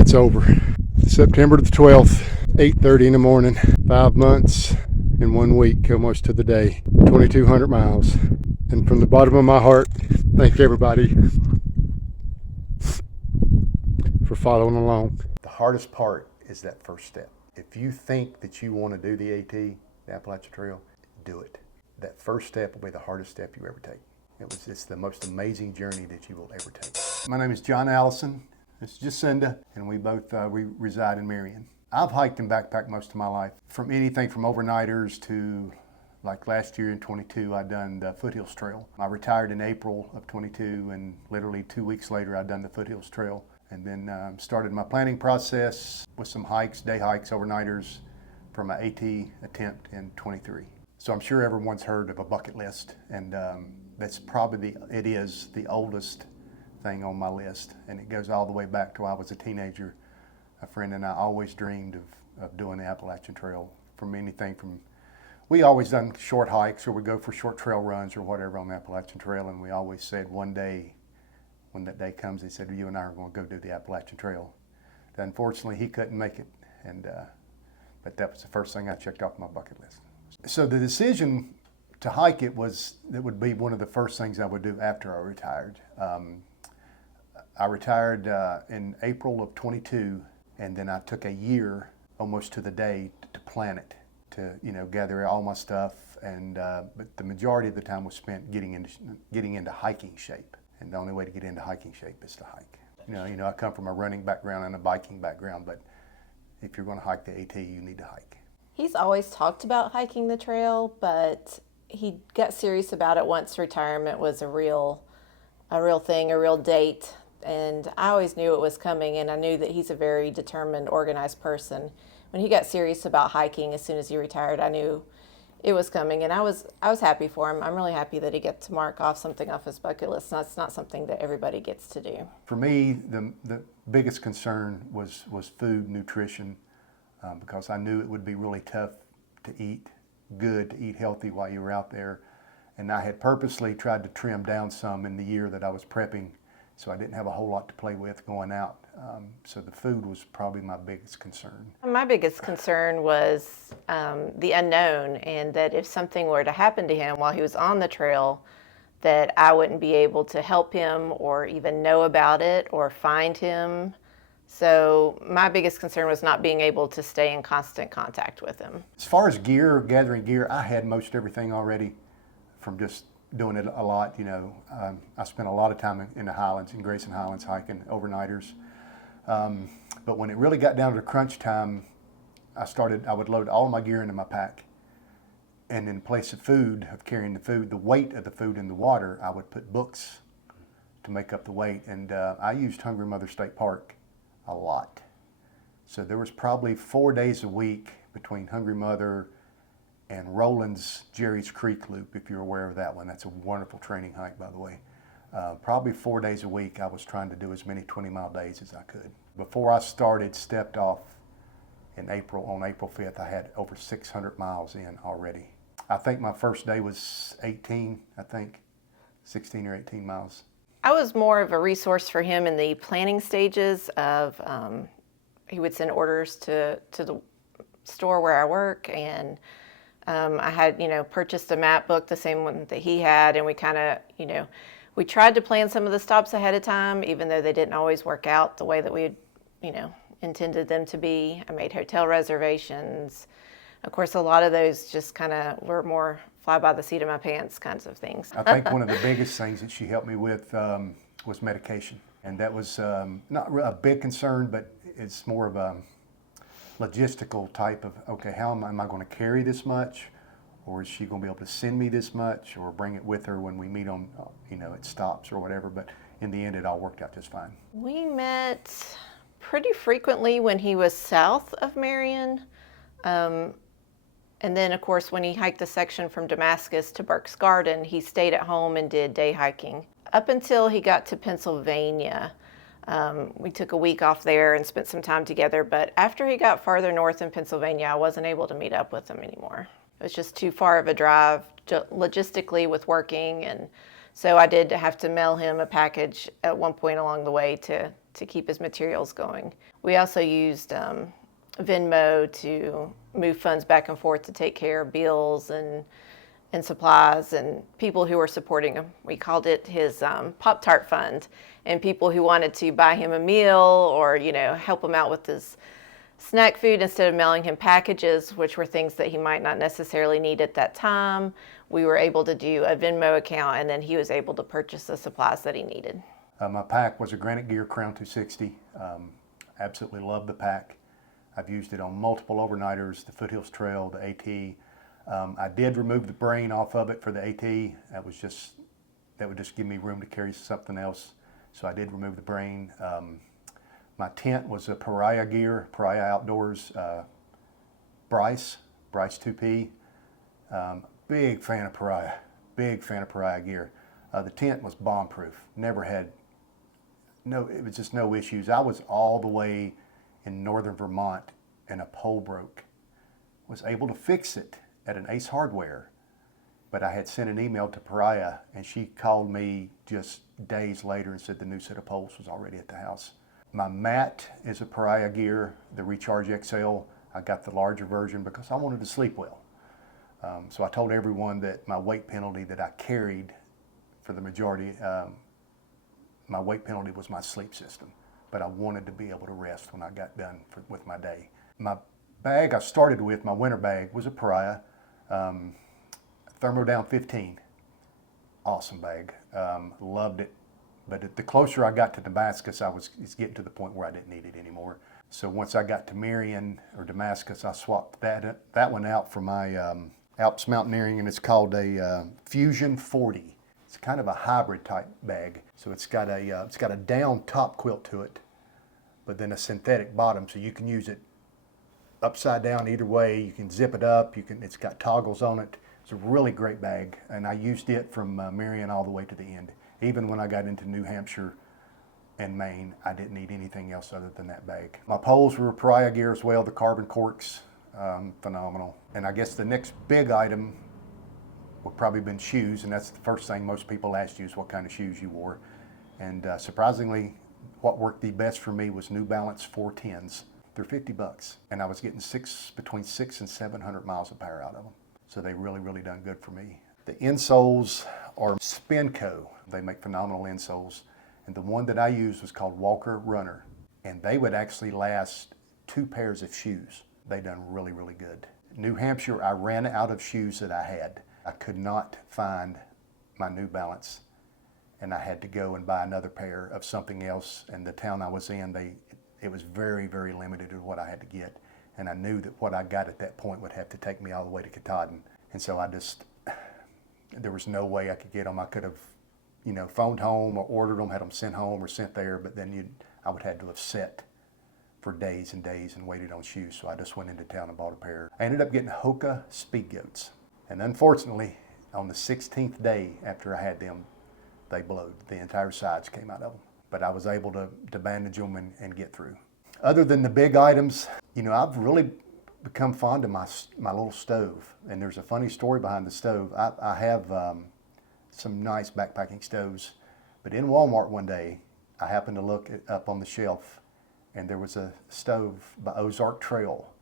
It's over. September the 12th, 8:30 in the morning. 5 months and 1 week, almost to the day. 2,200 miles. And from the bottom of my heart, thank everybody for following along. The hardest part is that first step. If you think that you want to do the AT, the Appalachian Trail, do it. That first step will be the hardest step you ever take. It's the most amazing journey that you will ever take. My name is John Allison. This is Jacinda, and we both we reside in Marion. I've hiked and backpacked most of my life, from anything from overnighters to, like last year in 22, I done the Foothills Trail. I retired in April of 22, and literally 2 weeks later, I done the Foothills Trail. And then started my planning process with some hikes, day hikes, overnighters for my AT attempt in 23. So I'm sure everyone's heard of a bucket list, and that's probably it is the oldest thing on my list, and it goes all the way back to when I was a teenager. A friend and I always dreamed of doing the Appalachian Trail. We always done short hikes, or we go for short trail runs or whatever on the Appalachian Trail, and we always said one day, when that day comes, they said, you and I are going to go do the Appalachian Trail. Unfortunately, he couldn't make it, but that was the first thing I checked off my bucket list. So the decision to hike it would be one of the first things I would do after I retired. I retired in April of 22, and then I took a year, almost to the day, to plan it, to gather all my stuff, and but the majority of the time was spent getting into hiking shape, and the only way to get into hiking shape is to hike. I come from a running background and a biking background, but if you're going to hike the AT, you need to hike. He's always talked about hiking the trail, but he got serious about it once retirement was a real thing, a real date. And I always knew it was coming, and I knew that he's a very determined, organized person. When he got serious about hiking as soon as he retired, I knew it was coming, and I was happy for him. I'm really happy that he gets to mark off something off his bucket list. That's not something that everybody gets to do. For me, the biggest concern was food, nutrition, because I knew it would be really tough to eat good, to eat healthy while you were out there. And I had purposely tried to trim down some in the year that I was prepping, so I didn't have a whole lot to play with going out. So the food was probably my biggest concern. My biggest concern was the unknown, and that if something were to happen to him while he was on the trail, that I wouldn't be able to help him or even know about it or find him. So my biggest concern was not being able to stay in constant contact with him. As far as gear, gathering gear, I had most everything already from just doing it a lot. I spent a lot of time in the Highlands, in Grayson Highlands, hiking overnighters. But when it really got down to crunch time, I would load all my gear into my pack. And in place of carrying the food, the weight of the food in the water, I would put books to make up the weight. And I used Hungry Mother State Park a lot. So there was probably 4 days a week between Hungry Mother and Roland's Jerry's Creek Loop, if you're aware of that one. That's a wonderful training hike, by the way. Probably 4 days a week, I was trying to do as many 20-mile days as I could. Before I stepped off on April 5th, I had over 600 miles in already. I think my first day was 16 or 18 miles. I was more of a resource for him in the planning stages of, he would send orders to the store where I work, and I had, purchased a map book, the same one that he had, and we kind of, we tried to plan some of the stops ahead of time, even though they didn't always work out the way that we, intended them to be. I made hotel reservations. Of course, a lot of those just kind of were more fly by the seat of my pants kinds of things. I think one of the biggest things that she helped me with was medication. And that was not a big concern, but it's more of a logistical type of, okay, how am I going to carry this much? Or is she going to be able to send me this much, or bring it with her when we meet on, at stops or whatever? But in the end, it all worked out just fine. We met pretty frequently when he was south of Marion. And then, of course, when he hiked the section from Damascus to Burke's Garden, he stayed at home and did day hiking. Up until he got to Pennsylvania, we took a week off there and spent some time together. But after he got farther north in Pennsylvania, I wasn't able to meet up with him anymore. It was just too far of a drive logistically with working, and so I did have to mail him a package at one point along the way to to keep his materials going. We also used Venmo to move funds back and forth to take care of bills and supplies and people who were supporting him. We called it his Pop-Tart Fund, and people who wanted to buy him a meal or, help him out with his snack food instead of mailing him packages, which were things that he might not necessarily need at that time. We were able to do a Venmo account, and then he was able to purchase the supplies that he needed. My pack was a Granite Gear Crown 260. Absolutely love the pack. I've used it on multiple overnighters, the Foothills Trail, the AT. I did remove the brain off of it for the AT. That would just give me room to carry something else. So I did remove the brain. My tent was a Pariah Gear, Pariah Outdoors, Bryce 2P. Big fan of Pariah gear. The tent was bomb-proof. It was just no issues. I was all the way in northern Vermont and a pole broke. Was able to fix it at an Ace Hardware, but I had sent an email to Pariah, and she called me just days later and said the new set of poles was already at the house. My mat is a Pariah Gear, the Recharge XL. I got the larger version because I wanted to sleep well. So I told everyone that my weight penalty that I carried for the majority, my weight penalty was my sleep system, but I wanted to be able to rest when I got done with my day. My bag I started with, my winter bag, was a Pariah Thermodown 15. Awesome bag, loved it. But the closer I got to Damascus, it's getting to the point where I didn't need it anymore. So once I got to Marion or Damascus, I swapped that one out for my Alps mountaineering, and it's called a Fusion 40. It's kind of a hybrid type bag. So it's got a down top quilt to it, but then a synthetic bottom, so you can use it upside down either way. You can zip it up. It's got toggles on it. It's a really great bag, and I used it from Marion all the way to the end. Even when I got into New Hampshire and Maine, I didn't need anything else other than that bag. My poles were Pariah Gear as well, the carbon corks, phenomenal. And I guess the next big item would probably been shoes, and that's the first thing most people asked you is what kind of shoes you wore. And surprisingly, what worked the best for me was New Balance 410s. They're $50, and I was getting between 600 and 700 miles of power out of them. So they really, really done good for me. The insoles are Spinco. They make phenomenal insoles. And the one that I used was called Walker Runner. And they would actually last 2 pairs of shoes. They done really, really good. New Hampshire, I ran out of shoes that I had. I could not find my New Balance. And I had to go and buy another pair of something else. And the town I was in, it was very, very limited to what I had to get. And I knew that what I got at that point would have to take me all the way to Katahdin. And so there was no way I could get them. I could have, phoned home or ordered them, had them sent home or sent there, but then I would have to have sat for days and days and waited on shoes. So I just went into town and bought a pair. I ended up getting Hoka Speed Goats. And unfortunately, on the 16th day after I had them, they blowed. The entire sides came out of them. But I was able to bandage them and get through. Other than the big items, I've really become fond of my little stove. And there's a funny story behind the stove. I have some nice backpacking stoves. But in Walmart one day, I happened to look up on the shelf, and there was a stove by Ozark Trail.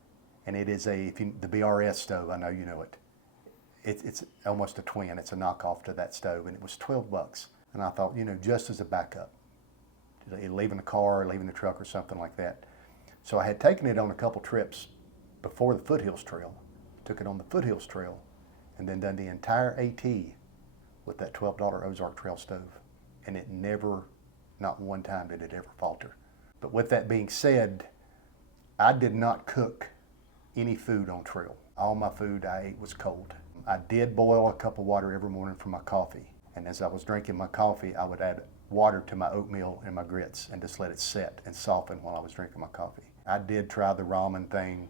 And it is the BRS stove, I know you know it. It's almost a twin. It's a knockoff to that stove, and it was $12. And I thought, just as a backup, leaving the car, leaving the truck or something like that. So I had taken it on a couple trips before the Foothills Trail, took it on the Foothills Trail, and then done the entire AT with that $12 Ozark Trail stove. And it never, not one time did it ever falter. But with that being said, I did not cook any food on trail. All my food I ate was cold. I did boil a cup of water every morning for my coffee. And as I was drinking my coffee, I would add water to my oatmeal and my grits and just let it set and soften while I was drinking my coffee. I did try the ramen thing.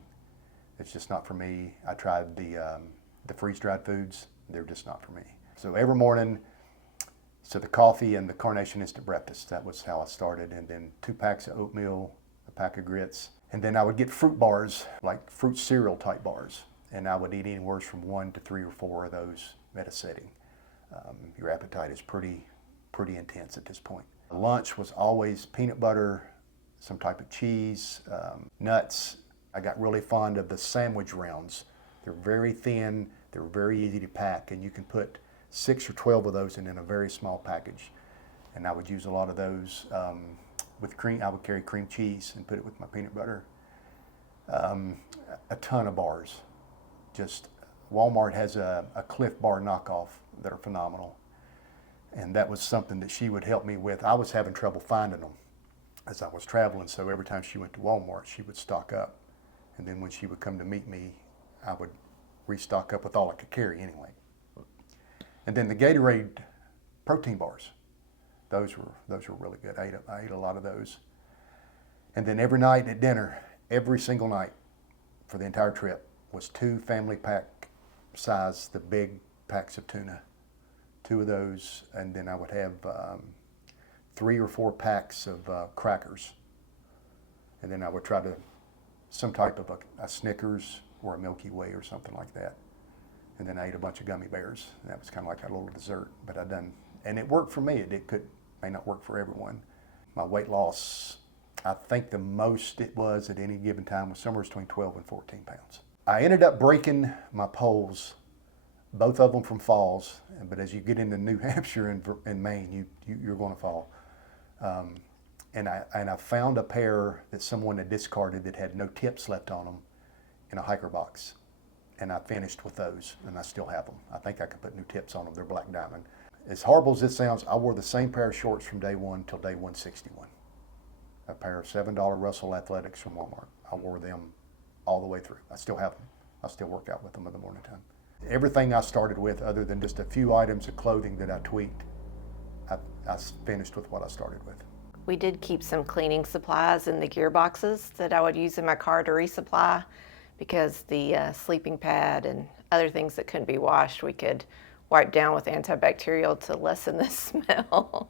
It's just not for me. I tried the freeze-dried foods. They're just not for me. So every morning, so the coffee and the Carnation Instant Breakfast, that was how I started. And then 2 packs of oatmeal, a pack of grits. And then I would get fruit bars, like fruit cereal type bars. And I would eat anywhere from 1 to 3 or 4 of those at a sitting. Your appetite is pretty intense at this point. Lunch was always peanut butter, some type of cheese, nuts. I got really fond of the sandwich rounds. They're very thin, they're very easy to pack, and you can put 6 or 12 of those in a very small package. And I would use a lot of those with cream. I would carry cream cheese and put it with my peanut butter. A ton of bars. Just Walmart has a Cliff Bar knockoff that are phenomenal. And that was something that she would help me with. I was having trouble finding them as I was traveling, so every time she went to Walmart, she would stock up. And then when she would come to meet me, I would restock up with all I could carry anyway. And then the Gatorade protein bars, those were really good. I ate a lot of those. And then every night at dinner, every single night for the entire trip, was 2 family pack size, the big packs of tuna, 2 of those, and then I would have 3 or 4 packs of crackers, and then I would try to some type of a Snickers or a Milky Way or something like that, and then I ate a bunch of gummy bears. And that was kind of like a little dessert, but and it worked for me. It may not work for everyone. My weight loss, I think the most it was at any given time was somewhere between 12 and 14 pounds. I ended up breaking my poles, both of them from falls, but as you get into New Hampshire and Maine, you're going to fall. And I found a pair that someone had discarded that had no tips left on them in a hiker box. And I finished with those, and I still have them. I think I could put new tips on them. They're black diamond. As horrible as it sounds, I wore the same pair of shorts from day 1 till day 161. A pair of $7 Russell Athletics from Walmart. I wore them all the way through. I still have them. I still work out with them in the morning time. Everything I started with, other than just a few items of clothing that I tweaked, I finished with what I started with. We did keep some cleaning supplies in the gear boxes that I would use in my car to resupply, because the sleeping pad and other things that couldn't be washed, we could wipe down with antibacterial to lessen the smell.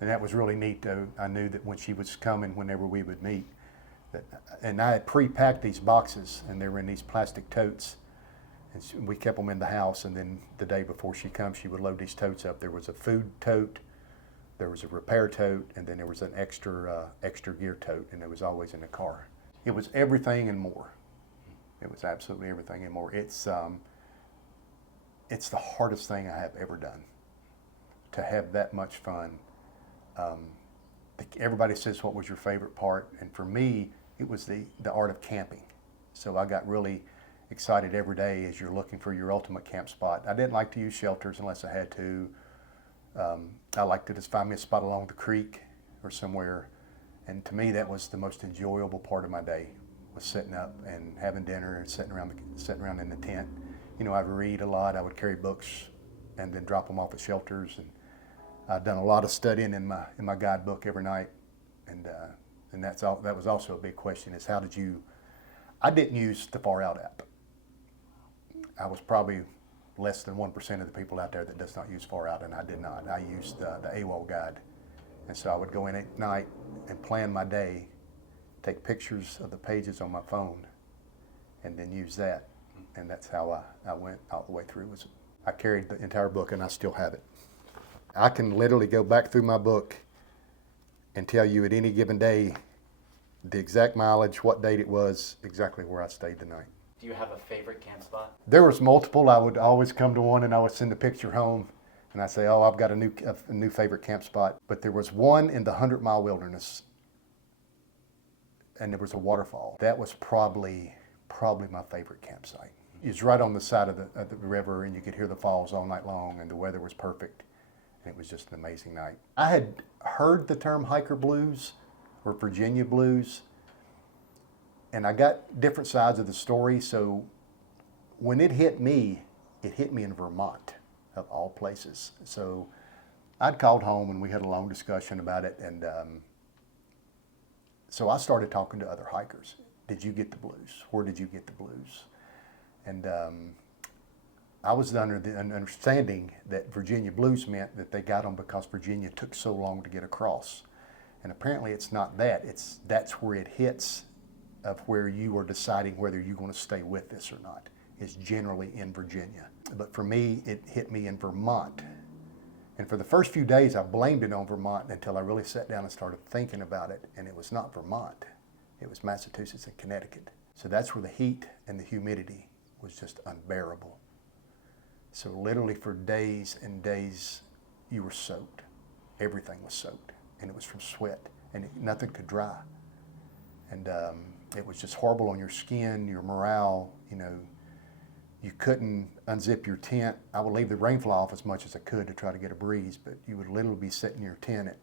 And that was really neat, though. I knew that when she was coming, whenever we would meet, and I had pre-packed these boxes, and they were in these plastic totes, and we kept them in the house, and then the day before she comes, she would load these totes up. There was a food tote, there was a repair tote, and then there was an extra gear tote, and it was always in the car. It was everything and more. It was absolutely everything and more. It's the hardest thing I have ever done, to have that much fun. Everybody says, what was your favorite part? And for me, it was the art of camping. So I got really excited every day as you're looking for your ultimate camp spot. I didn't like to use shelters unless I had to. I liked to just find me a spot along the creek or somewhere. And to me, that was the most enjoyable part of my day, was sitting up and having dinner and sitting around in the tent. You know, I would read a lot. I would carry books and then drop them off at shelters. And I've done a lot of studying in my guidebook every night. And that's all. That was also a big question: is how did you? I didn't use the Far Out app. I was probably less than 1% of the people out there that does not use Far Out, and I did not. I used the AWOL guide, and so I would go in at night and plan my day, take pictures of the pages on my phone, and then use that. And that's how I went all the way through. I carried the entire book, and I still have it. I can literally go back through my book and tell you at any given day the exact mileage, what date it was, exactly where I stayed the night. Do you have a favorite camp spot? There was multiple. I would always come to one and I would send a picture home and I'd say, oh, I've got a new favorite camp spot. But there was one in the 100-mile wilderness, and there was a waterfall. That was probably my favorite campsite. It's right on the side of the river, and you could hear the falls all night long, and the weather was perfect. And it was just an amazing night. I had heard the term hiker blues or Virginia blues, and I got different sides of the story. So when it hit me in Vermont, of all places. So I'd called home and we had a long discussion about it, and so I started talking to other hikers. Did you get the blues? Where did you get the blues? And I was under the understanding that Virginia blues meant that they got them because Virginia took so long to get across. And apparently it's not that. That's where it hits, of where you are deciding whether you're going to stay with this or not. It's generally in Virginia. But for me, it hit me in Vermont. And for the first few days, I blamed it on Vermont until I really sat down and started thinking about it. And it was not Vermont. It was Massachusetts and Connecticut. So that's where the heat and the humidity was just unbearable. So literally for days and days, you were soaked. Everything was soaked. And it was from sweat. And nothing could dry. And it was just horrible on your skin, your morale. You know, you couldn't unzip your tent. I would leave the rain fly off as much as I could to try to get a breeze, but you would literally be sitting in your tent at,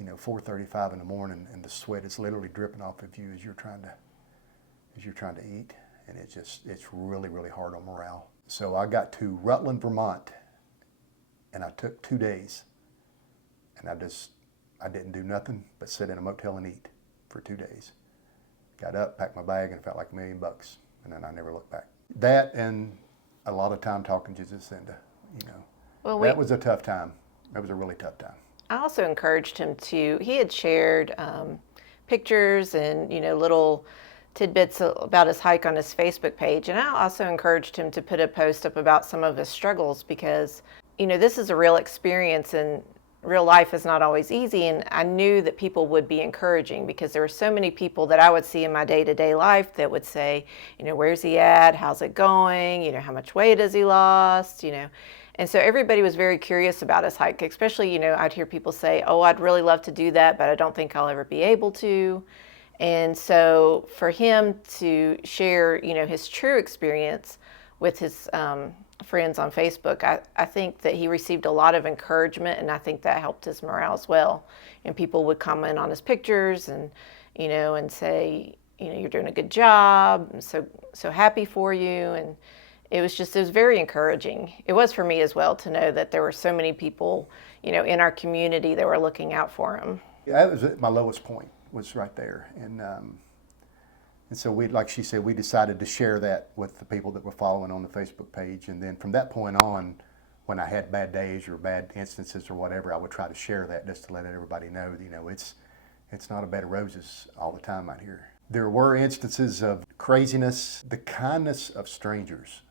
4:35 in the morning, and the sweat is literally dripping off of you as you're trying to eat, and it's really, really hard on morale. So I got to Rutland, Vermont, and I took 2 days, and I didn't do nothing but sit in a motel and eat for 2 days. Got up, packed my bag, and it felt like $1 million, and then I never looked back. That and a lot of time talking to Jacinda, that was a tough time. That was a really tough time. I also encouraged him he had shared pictures and, little tidbits about his hike on his Facebook page. And I also encouraged him to put a post up about some of his struggles because, this is a real experience and real life is not always easy. And I knew that people would be encouraging because there were so many people that I would see in my day-to-day life that would say, where's he at? How's it going? How much weight has he lost? And so everybody was very curious about his hike, especially, I'd hear people say, oh, I'd really love to do that, but I don't think I'll ever be able to. And so for him to share, his true experience with his friends on Facebook, I think that he received a lot of encouragement, and I think that helped his morale as well. And people would comment on his pictures and, and say, you're doing a good job. I'm so happy for you. And it was very encouraging. It was for me as well to know that there were so many people, in our community that were looking out for him. Yeah, that was at my lowest point, was right there. And so like she said, we decided to share that with the people that were following on the Facebook page. And then from that point on, when I had bad days or bad instances or whatever, I would try to share that just to let everybody know, it's not a bed of roses all the time out here. There were instances of craziness. The kindness of strangers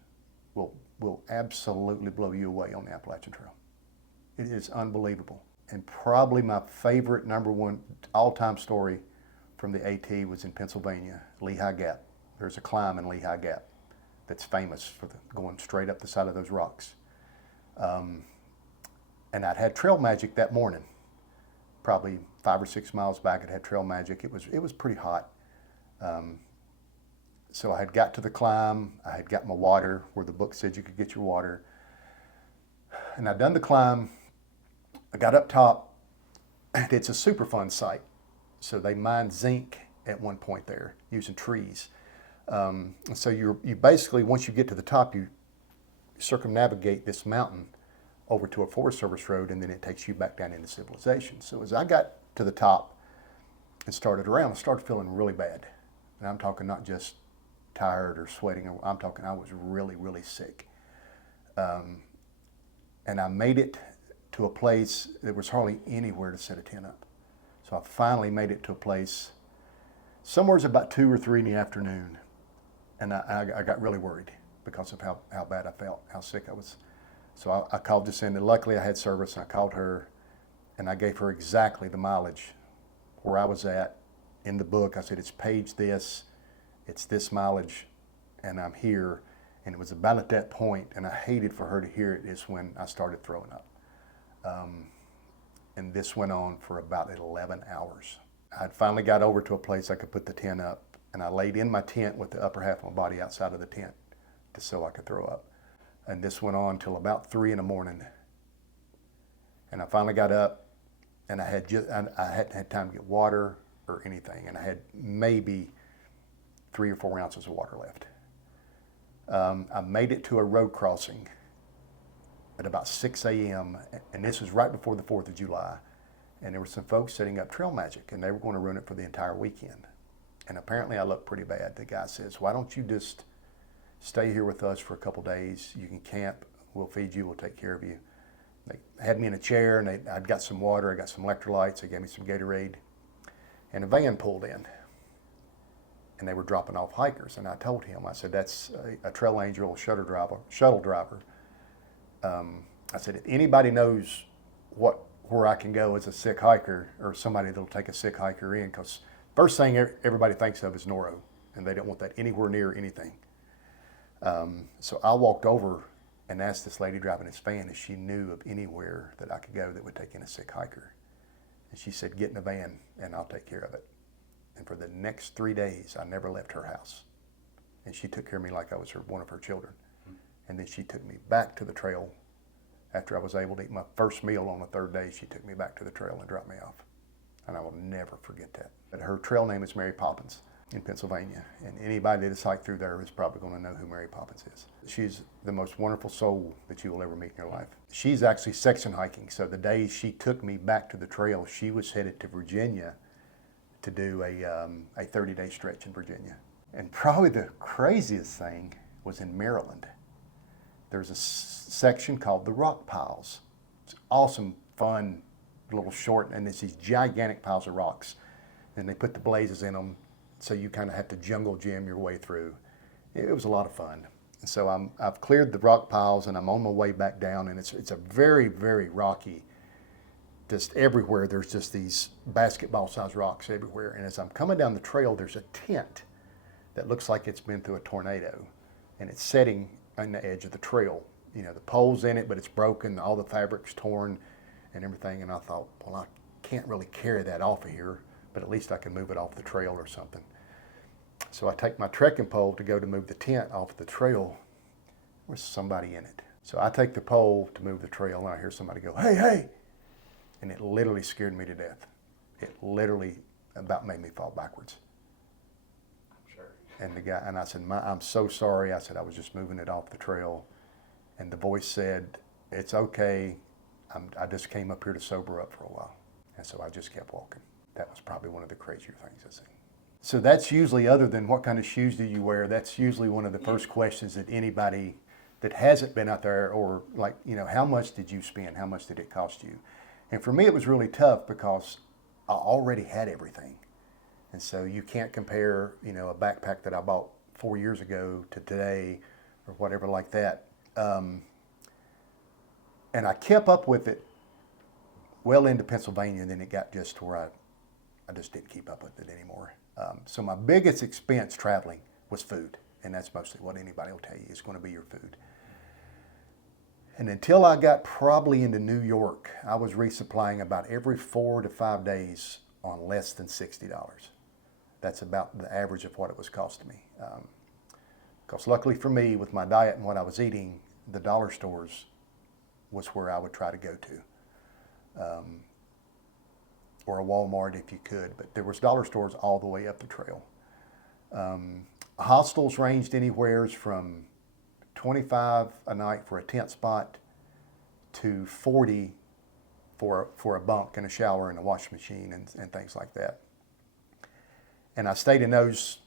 will absolutely blow you away on the Appalachian Trail. It is unbelievable. And probably my favorite number one all-time story from the AT was in Pennsylvania, Lehigh Gap. There's a climb in Lehigh Gap that's famous for going straight up the side of those rocks. And I'd had trail magic that morning. Probably 5 or 6 miles back, I'd had trail magic. It was pretty hot. So I had got to the climb. I had got my water where the book said you could get your water. And I'd done the climb. I got up top. It's a super fun site. So they mined zinc at one point there using trees. So you basically, once you get to the top, you circumnavigate this mountain over to a Forest Service road, and then it takes you back down into civilization. So as I got to the top and started around, I started feeling really bad. And I'm talking not just tired or sweating. I'm talking I was really, really sick. And I made it to a place that was hardly anywhere to set a tent up. So I finally made it to a place, somewhere's about 2 or 3 in the afternoon, and I got really worried because of how bad I felt, how sick I was. So I called Jacinda. Luckily I had service, and I called her, and I gave her exactly the mileage where I was at in the book. I said, it's page this, it's this mileage, and I'm here. And it was about at that point, and I hated for her to hear it, is when I started throwing up. And this went on for about 11 hours. I'd finally got over to a place I could put the tent up, and I laid in my tent with the upper half of my body outside of the tent just so I could throw up. And this went on till about 3 in the morning. And I finally got up, and I hadn't had time to get water or anything, and I had maybe 3 or 4 ounces of water left. I made it to a road crossing at about 6 a.m., and this was right before the 4th of July, and there were some folks setting up trail magic, and they were going to run it for the entire weekend. And apparently I looked pretty bad. The guy says, why don't you just stay here with us for a couple days? You can camp, we'll feed you, we'll take care of you. They had me in a chair, and I'd got some water, I got some electrolytes, they gave me some Gatorade, and a van pulled in. And they were dropping off hikers, and I told him, I said, that's a Trail Angel shuttle driver. I said, if anybody knows where I can go as a sick hiker or somebody that'll take a sick hiker in, because first thing everybody thinks of is noro, and they don't want that anywhere near anything. So I walked over and asked this lady driving this van if she knew of anywhere that I could go that would take in a sick hiker. And she said, get in a van and I'll take care of it. And for the next 3 days, I never left her house. And she took care of me like I was one of her children. And then she took me back to the trail. After I was able to eat my first meal on the third day, she took me back to the trail and dropped me off. And I will never forget that. But her trail name is Mary Poppins in Pennsylvania. And anybody that has hiked through there is probably going to know who Mary Poppins is. She's the most wonderful soul that you will ever meet in your life. She's actually section hiking. So the day she took me back to the trail, she was headed to Virginia to do a 30-day stretch in Virginia. And probably the craziest thing was in Maryland. There's a section called the Rock Piles. It's awesome, fun, little short, and it's these gigantic piles of rocks. And they put the blazes in them, so you kind of have to jungle gym your way through. It was a lot of fun. And so I've cleared the rock piles, and I'm on my way back down, and it's a very, very rocky, just everywhere. There's just these basketball-sized rocks everywhere. And as I'm coming down the trail, there's a tent that looks like it's been through a tornado, and it's setting on the edge of the trail. You know, the pole's in it, but it's broken, all the fabric's torn and everything. And I thought, well, I can't really carry that off of here, but at least I can move it off the trail or something. So I take my trekking pole to go to move the tent off the trail. There's somebody in it. So I take the pole to move the trail, and I hear somebody go, hey, hey. And it literally scared me to death. It literally about made me fall backwards. And the guy, and I said, I'm so sorry. I said, I was just moving it off the trail. And the voice said, it's okay. I just came up here to sober up for a while. And so I just kept walking. That was probably one of the crazier things I've seen. So that's usually, other than what kind of shoes do you wear, that's usually one of the first questions that anybody that hasn't been out there, or like, you know, how much did you spend? How much did it cost you? And for me, it was really tough because I already had everything. And so you can't compare, you know, a backpack that I bought 4 years ago to today or whatever like that. And I kept up with it well into Pennsylvania, and then it got just to where I just didn't keep up with it anymore. So my biggest expense traveling was food, and that's mostly what anybody will tell you is going to be your food. And until I got probably into New York, I was resupplying about every 4 to 5 days on less than $60. That's about the average of what it was costing me. Because luckily for me, with my diet and what I was eating, the dollar stores was where I would try to go to. Or a Walmart if you could, but there was dollar stores all the way up the trail. Hostels ranged anywhere from $25 a night for a tent spot to $40 for a bunk and a shower and a wash machine and things like that. And I stayed in those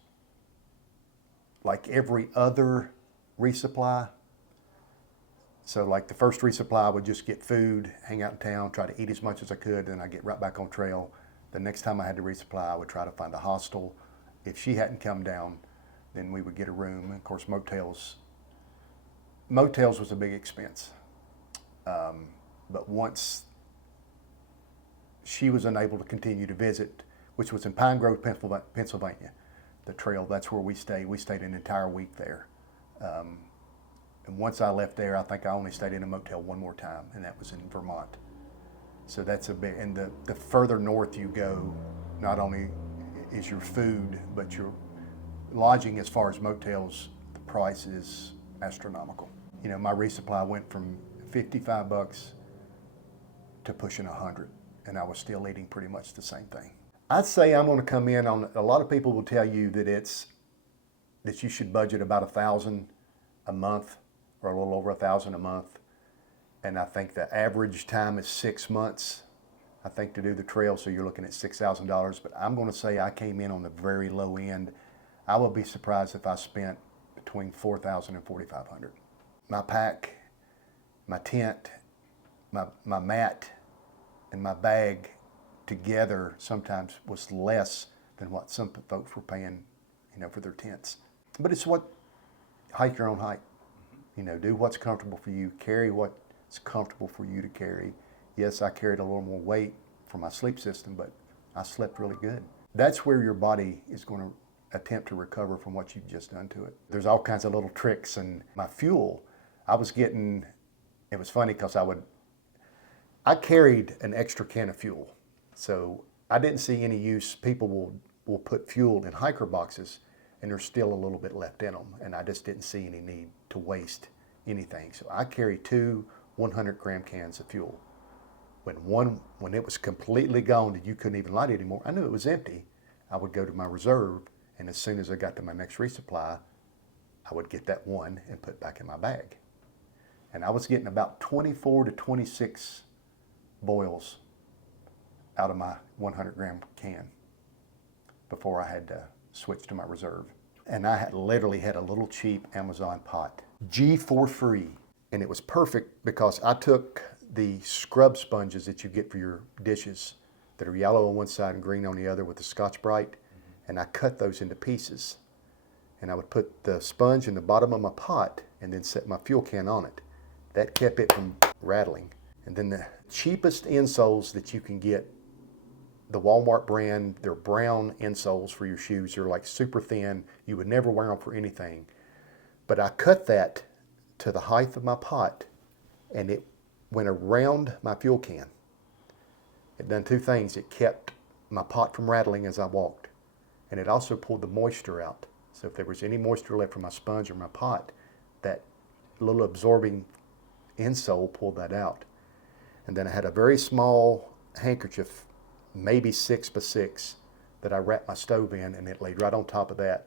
like every other resupply. So like the first resupply, I would just get food, hang out in town, try to eat as much as I could, then I'd get right back on trail. The next time I had to resupply, I would try to find a hostel. If she hadn't come down, then we would get a room. And of course, motels was a big expense. But once she was unable to continue to visit, which was in Pine Grove, Pennsylvania, the trail, that's where we stayed. We stayed an entire week there. And once I left there, I think I only stayed in a motel one more time, and that was in Vermont. So that's a bit, and the further north you go, not only is your food, but your lodging as far as motels, the price is astronomical. You know, my resupply went from $55 to pushing 100, and I was still eating pretty much the same thing. I'd say I'm going to come in on, a lot of people will tell you that you should budget about $1,000 a month, or a little over $1,000 a month. And I think the average time is 6 months, I think, to do the trail. So you're looking at $6,000. But I'm going to say I came in on the very low end. I would be surprised if I spent between $4,000 and $4,500. My pack, my tent, my mat, and my bag together sometimes was less than what some folks were paying, you know, for their tents. But it's what, hike your own hike. You know, do what's comfortable for you, carry what's comfortable for you to carry. Yes, I carried a little more weight for my sleep system, but I slept really good. That's where your body is going to attempt to recover from what you've just done to it. There's all kinds of little tricks, and my fuel, it was funny because I carried an extra can of fuel. So I didn't see any use. People will put fuel in hiker boxes and there's still a little bit left in them. And I just didn't see any need to waste anything. So I carried 2 100-gram cans of fuel. When it was completely gone and you couldn't even light it anymore, I knew it was empty. I would go to my reserve, and as soon as I got to my next resupply, I would get that one and put it back in my bag. And I was getting about 24 to 26 boils out of my 100-gram can before I had to switch to my reserve. And I had literally had a little cheap Amazon pot, G4 free. And it was perfect because I took the scrub sponges that you get for your dishes that are yellow on one side and green on the other with the Scotch-Brite, and I cut those into pieces. And I would put the sponge in the bottom of my pot and then set my fuel can on it. That kept it from rattling. And then the cheapest insoles that you can get, the Walmart brand, they're brown insoles for your shoes. They're like super thin. You would never wear them for anything. But I cut that to the height of my pot, and it went around my fuel can. It done 2 things. It kept my pot from rattling as I walked, and it also pulled the moisture out. So if there was any moisture left from my sponge or my pot, that little absorbing insole pulled that out. And then I had a very small handkerchief, maybe 6 by 6, that I wrapped my stove in, and it laid right on top of that.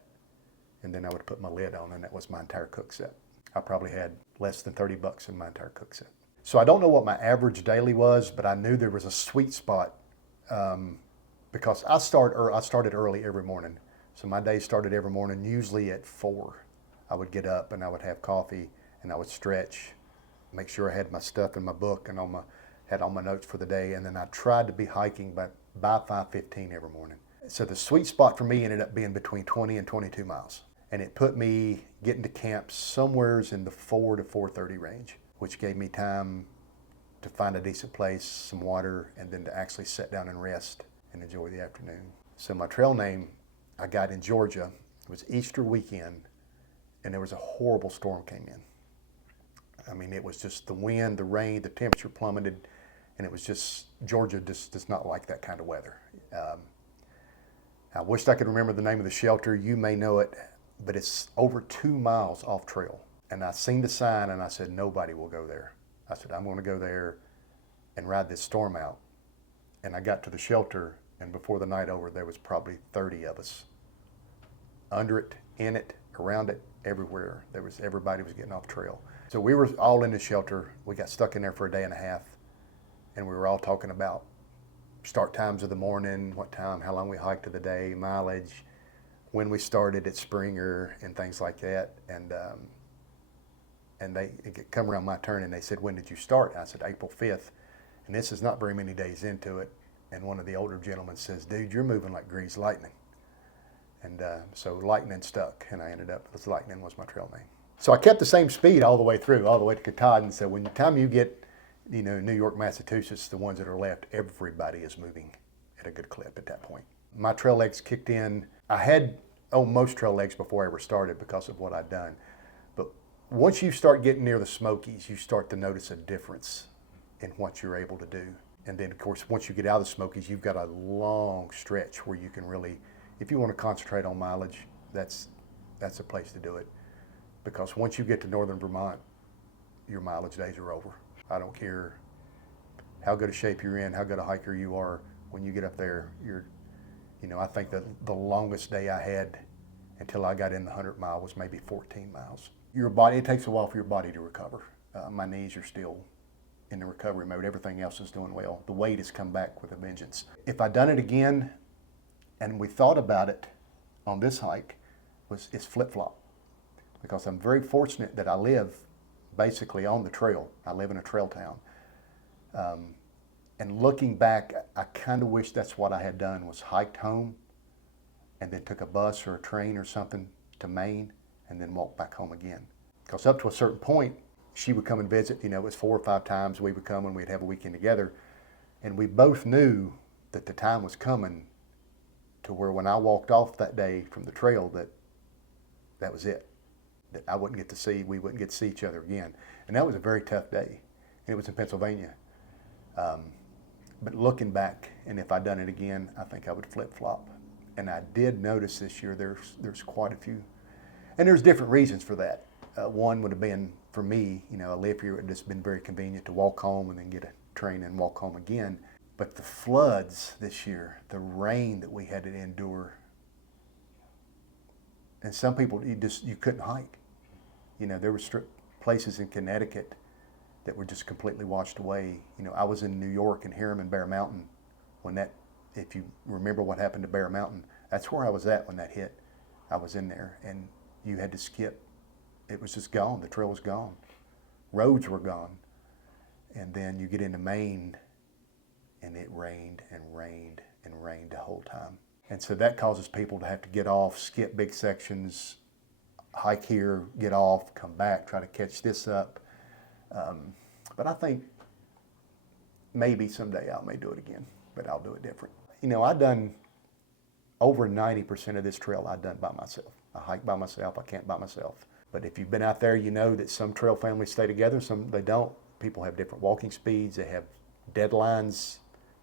And then I would put my lid on, and that was my entire cook set. I probably had less than $30 in my entire cook set. So I don't know what my average daily was, but I knew there was a sweet spot because I started early every morning. So my day started every morning, usually at 4. I would get up and I would have coffee and I would stretch, make sure I had my stuff in my book and had all my notes for the day. And then I tried to be hiking by 5:15 every morning. So the sweet spot for me ended up being between 20 and 22 miles. And it put me getting to camp somewheres in the 4 to 4:30 range, which gave me time to find a decent place, some water, and then to actually sit down and rest and enjoy the afternoon. So my trail name I got in Georgia. It was Easter weekend, and there was a horrible storm came in. I mean, it was just the wind, the rain, the temperature plummeted, and it was just, Georgia just does not like that kind of weather. I wished I could remember the name of the shelter. You may know it, but it's over 2 miles off trail. And I seen the sign and I said, nobody will go there. I said, I'm going to go there and ride this storm out. And I got to the shelter, and before the night over, there was probably 30 of us. Under it, in it, around it, everywhere. Everybody was getting off trail. So we were all in the shelter. We got stuck in there for a day and a half. And we were all talking about start times of the morning, what time, how long we hiked of the day, mileage, when we started at Springer and things like that. And it come around my turn and they said, when did you start? I said, April 5th. And this is not very many days into it. And one of the older gentlemen says, dude, you're moving like greased lightning. And so lightning stuck, and I ended up, as lightning was my trail name. So I kept the same speed all the way through, all the way to Katahdin. So when the time you get, New York, Massachusetts, the ones that are left, everybody is moving at a good clip at that point. My trail legs kicked in. I had most trail legs before I ever started because of what I'd done. But once you start getting near the Smokies, you start to notice a difference in what you're able to do. And then, of course, once you get out of the Smokies, you've got a long stretch where you can really, if you want to concentrate on mileage, that's a place to do it. Because once you get to northern Vermont, your mileage days are over. I don't care how good a shape you're in, how good a hiker you are. When you get up there, I think that the longest day I had until I got in the 100-mile was maybe 14 miles. Your body, it takes a while for your body to recover. My knees are still in the recovery mode. Everything else is doing well. The weight has come back with a vengeance. If I'd done it again, and we thought about it on this hike, it's flip-flop. Because I'm very fortunate that I live basically on the trail. I live in a trail town. And looking back, I kind of wish that's what I had done, was hiked home and then took a bus or a train or something to Maine and then walked back home again. Because up to a certain point, she would come and visit. You know, it was 4 or 5 times we would come and we'd have a weekend together. And we both knew that the time was coming to where when I walked off that day from the trail, that was it. That I wouldn't get to see, we wouldn't get to see each other again. And that was a very tough day. And it was in Pennsylvania. But looking back, and if I'd done it again, I think I would flip-flop. And I did notice this year there's quite a few. And there's different reasons for that. One would have been, for me, you know, I live here, it would just been very convenient to walk home and then get a train and walk home again. But the floods this year, the rain that we had to endure, and some people, you couldn't hike. You know, there were places in Connecticut that were just completely washed away. You know, I was in New York and Harriman Bear Mountain when if you remember what happened to Bear Mountain, that's where I was at when that hit. I was in there and you had to skip. It was just gone. The trail was gone. Roads were gone. And then you get into Maine and it rained and rained and rained the whole time. And so that causes people to have to get off, skip big sections, hike here, get off, come back, try to catch this up. But I think maybe someday I may do it again, but I'll do it different. You know, I've done over 90% of this trail I've done by myself. I hike by myself, I camp by myself. But if you've been out there, you know that some trail families stay together, some they don't. People have different walking speeds, they have deadlines.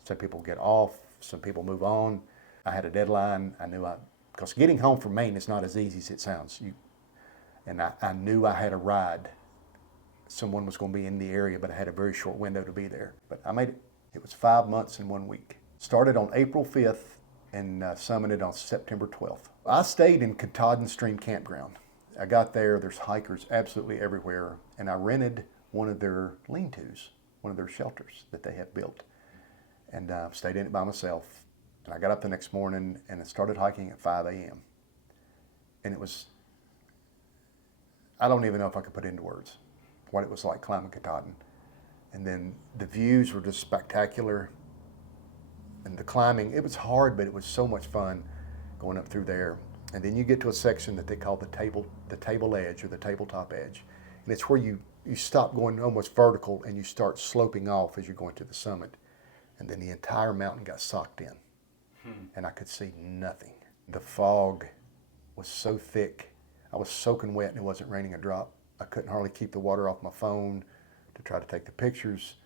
Some people get off, some people move on. I had a deadline, because getting home from Maine is not as easy as it sounds. I knew I had a ride. Someone was going to be in the area, but I had a very short window to be there. But I made it. It was 5 months and 1 week. Started on April 5th and summited on September 12th. I stayed in Katahdin Stream Campground. I got there, there's hikers absolutely everywhere, and I rented one of their lean-tos, one of their shelters that they have built. And stayed in it by myself. And I got up the next morning and I started hiking at 5 a.m. And it was, I don't even know if I could put into words what it was like climbing Katahdin. And then the views were just spectacular. And the climbing, it was hard, but it was so much fun going up through there. And then you get to a section that they call the table edge or the tabletop edge. And it's where you stop going almost vertical and you start sloping off as you're going to the summit. And then the entire mountain got socked in. And I could see nothing. The fog was so thick. I was soaking wet and it wasn't raining a drop. I couldn't hardly keep the water off my phone to try to take the pictures.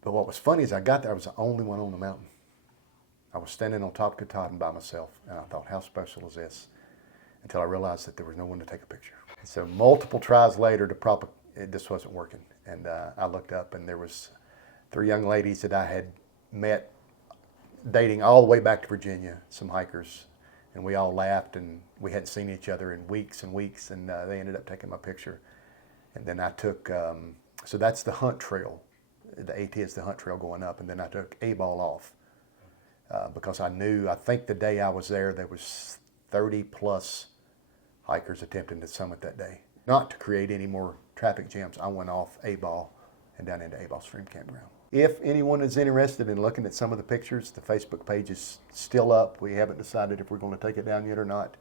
But what was funny is I got there, I was the only one on the mountain. I was standing on top of Katahdin by myself, and I thought, how special is this? Until I realized that there was no one to take a picture. So multiple tries later, it just wasn't working. And I looked up, and there was 3 young ladies that I had met dating all the way back to Virginia, some hikers, and we all laughed, and we hadn't seen each other in weeks and weeks, and they ended up taking my picture. And then I took, so that's the hunt trail. The AT is the hunt trail going up, and then I took A-ball off because I think the day I was there was 30 plus hikers attempting to summit that day. Not to create any more traffic jams, I went off A-ball and down into A-ball Stream Campground. If anyone is interested in looking at some of the pictures, the Facebook page is still up. We haven't decided if we're going to take it down yet or not.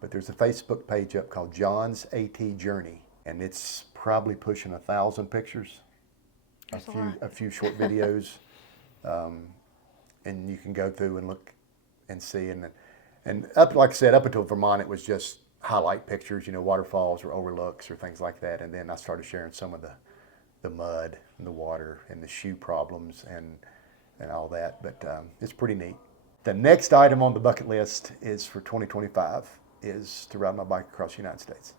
But there's a Facebook page up called John's AT Journey, and it's probably pushing 1,000 pictures, a few short videos, and you can go through and look and see. And up, like I said, up until Vermont, it was just highlight pictures, you know, waterfalls or overlooks or things like that. And then I started sharing some of the mud and the water and the shoe problems and all that, but it's pretty neat. The next item on the bucket list is for 2025 is to ride my bike across the United States.